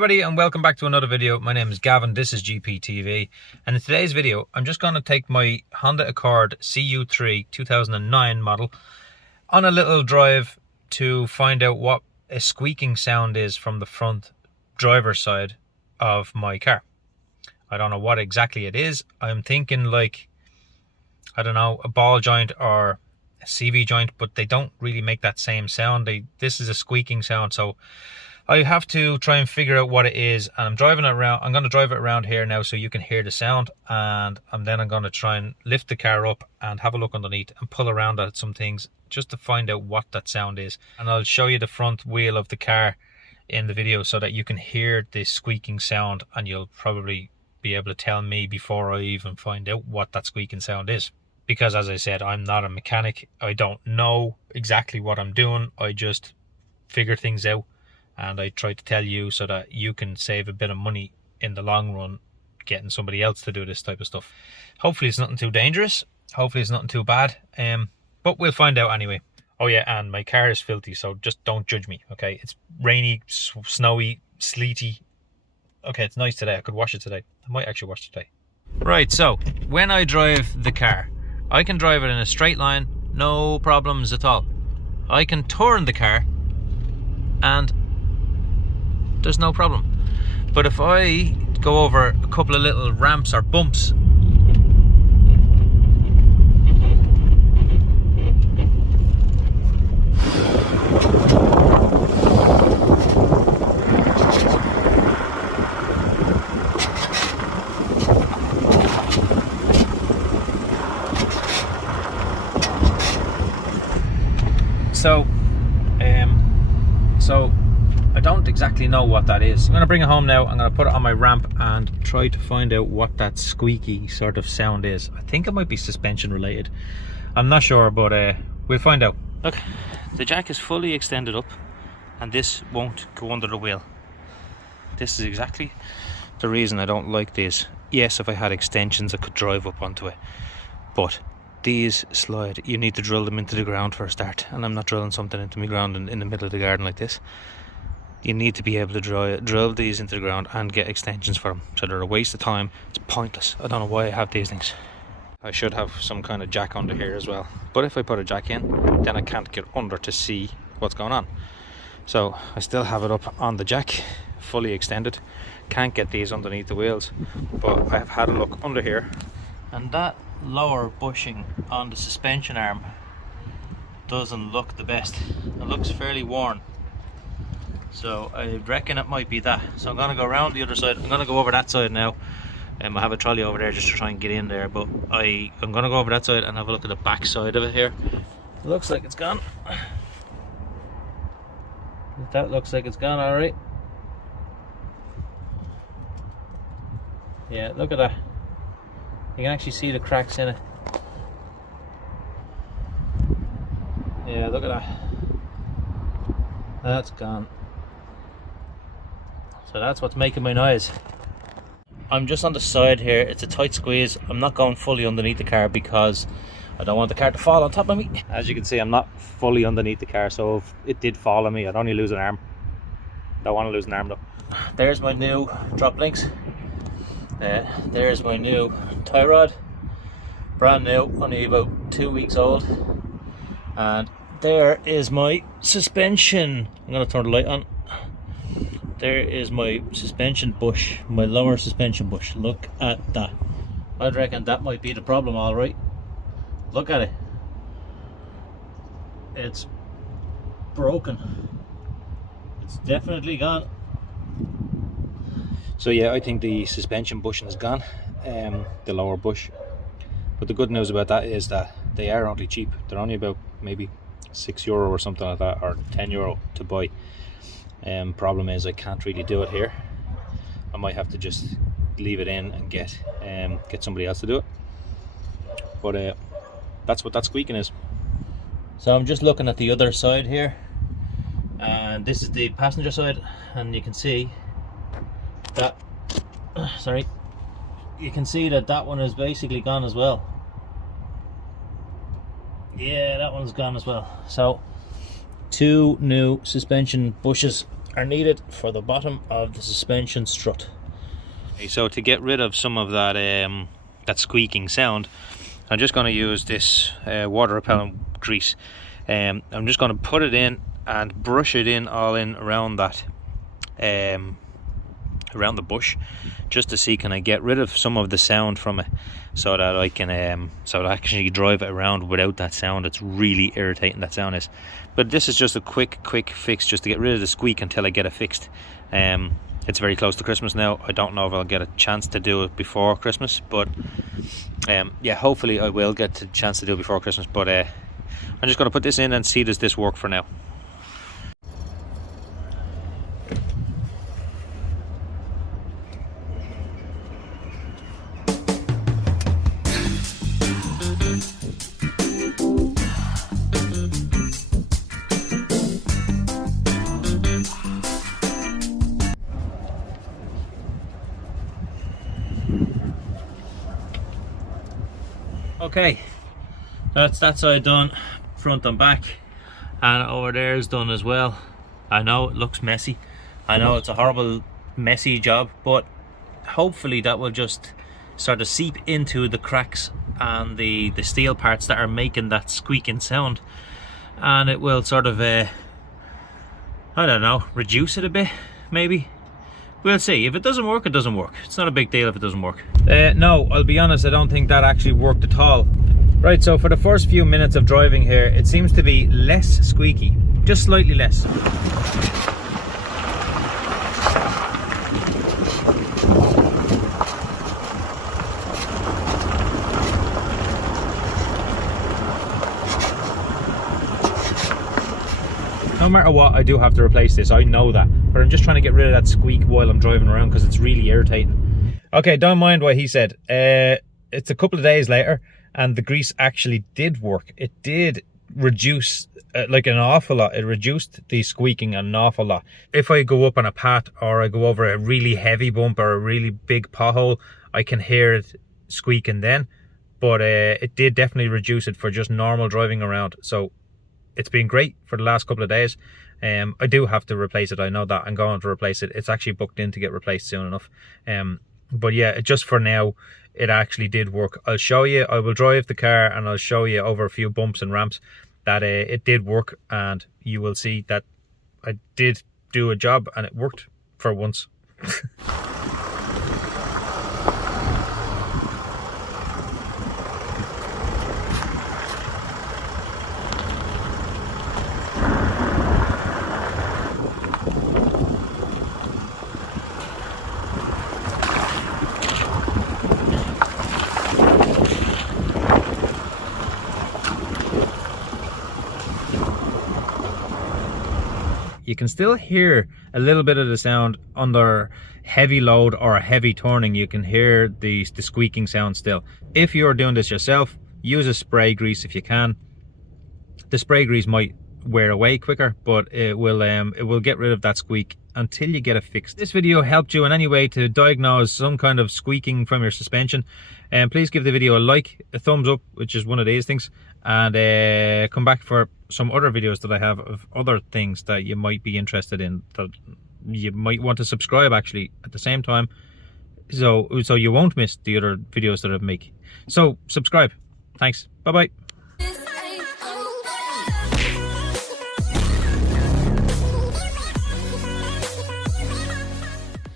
everybody and welcome back to another video. My name is Gavin, this is GPTV, and in today's video I'm just going to take my Honda Accord CU3 2009 model on a little drive to find out what a squeaking sound is from the front driver's side of my car. I don't know what exactly it is. I'm thinking like, I don't know, a ball joint or a CV joint, but they don't really make that same sound. This is a squeaking sound, so I have to try and figure out what it is, and I'm driving it around. I'm going to drive it around here now so you can hear the sound, and then I'm going to try and lift the car up and have a look underneath and pull around at some things just to find out what that sound is. And I'll show you the front wheel of the car in the video so that you can hear the squeaking sound, and you'll probably be able to tell me before I even find out what that squeaking sound is. Because as I said, I'm not a mechanic. I don't know exactly what I'm doing. I just figure things out. And I try to tell you so that you can save a bit of money in the long run getting somebody else to do this type of stuff. Hopefully it's nothing too dangerous. Hopefully it's nothing too bad. But we'll find out anyway. Oh yeah, and my car is filthy, so just don't judge me, okay? It's rainy, snowy, sleety. Okay, it's nice today. I could wash it today. I might actually wash it today. Right, so when I drive the car, I can drive it in a straight line, no problems at all. I can turn the car and there's no problem. But if I go over a couple of little ramps or bumps, so I don't exactly know what that is. I'm going to bring it home now. I'm going to put it on my ramp and try to find out what that squeaky sort of sound is. I think it might be suspension related. I'm not sure, but we'll find out. Look, the jack is fully extended up and this won't go under the wheel. This is exactly the reason I don't like these. Yes, if I had extensions I could drive up onto it, but these slide. You need to drill them into the ground for a start, and I'm not drilling something into my ground in the middle of the garden like this. You need to be able to drill these into the ground and get extensions for them, so they're a waste of time. It's pointless. I don't know why I have these things. I should have some kind of jack under here as well, but if I put a jack in, then I can't get under to see what's going on. So I still have it up on the jack, fully extended. Can't get these underneath the wheels, but I've had a look under here, and that lower bushing on the suspension arm doesn't look the best. It looks fairly worn, so I reckon it might be that. So I'm going to go around the other side. I'm going to go over that side now. I have a trolley over there just to try and get in there, but I'm going to go over that side and have a look at the back side of it here. It looks like it's gone. That looks like it's gone alright. Yeah, look at that. You can actually see the cracks in it. Yeah, look at that. That's gone. So that's what's making my noise. I'm just on the side here. It's a tight squeeze. I'm not going fully underneath the car because I don't want the car to fall on top of me. As you can see, I'm not fully underneath the car, so if it did fall on me, I'd only lose an arm. Don't want to lose an arm though. There's my new drop links. There's my new tie rod, brand new, only about 2 weeks old. And there is my suspension. I'm going to turn the light on. There is my suspension bush, my lower suspension bush. Look at that. I'd reckon that might be the problem, all right. Look at it. It's broken. It's definitely gone. So yeah, I think the suspension bushing is gone, the lower bush. But the good news about that is that they are only cheap. They're only about maybe €6 or something like that, or €10 to buy. Problem is I can't really do it here. I might have to just leave it in and get somebody else to do it. But that's what that squeaking is. So I'm just looking at the other side here, and this is the passenger side, and you can see that, sorry, you can see that that one is basically gone as well. Yeah, that one's gone as well. So 2 new suspension bushes are needed for the bottom of the suspension strut. Okay, so to get rid of some of that that squeaking sound, I'm just going to use this water repellent grease. I'm just going to put it in and brush it in all in around that around the bush, just to see can I get rid of some of the sound from it, so that I can so that I actually drive it around without that sound. It's really irritating, that sound is. But this is just a quick fix just to get rid of the squeak until I get it fixed. It's very close to Christmas now. I don't know if I'll get a chance to do it before Christmas, but yeah, hopefully I will get a chance to do it before Christmas. But I'm just going to put this in and see does this work for now. Okay, that's that side done, front and back, and over there is done as well. I know it looks messy, I know it's a horrible messy job, but hopefully that will just sort of seep into the cracks and the steel parts that are making that squeaking sound, and it will sort of I don't know, reduce it a bit maybe. We'll see. If it doesn't work, it doesn't work. It's not a big deal if it doesn't work. No, I'll be honest, I don't think that actually worked at all. Right, so for the first few minutes of driving here, it seems to be less squeaky, just slightly less. No matter what, I do have to replace this, I know that. But I'm just trying to get rid of that squeak while I'm driving around because it's really irritating. Okay, don't mind what he said. It's a couple of days later and the grease actually did work. It did reduce like an awful lot. It reduced the squeaking an awful lot. If I go up on a path or I go over a really heavy bump or a really big pothole, I can hear it squeaking then. But it did definitely reduce it for just normal driving around. So it's been great for the last couple of days. I do have to replace it, I know that. I'm going to replace it. It's actually booked in to get replaced soon enough. But yeah, just for now, it actually did work. I'll show you, I will drive the car and I'll show you over a few bumps and ramps that it did work, and you will see that I did do a job and it worked for once. You can still hear a little bit of the sound under heavy load or a heavy turning. You can hear the squeaking sound still. If you're doing this yourself, use a spray grease if you can. The spray grease might wear away quicker, but it will get rid of that squeak until you get it fixed. This video helped you in any way to diagnose some kind of squeaking from your suspension, and please give the video a like, a thumbs up, which is one of these things, and come back for some other videos that I have of other things that you might be interested in, that you might want to subscribe actually at the same time, so you won't miss the other videos that I make. So subscribe. Thanks. Bye bye.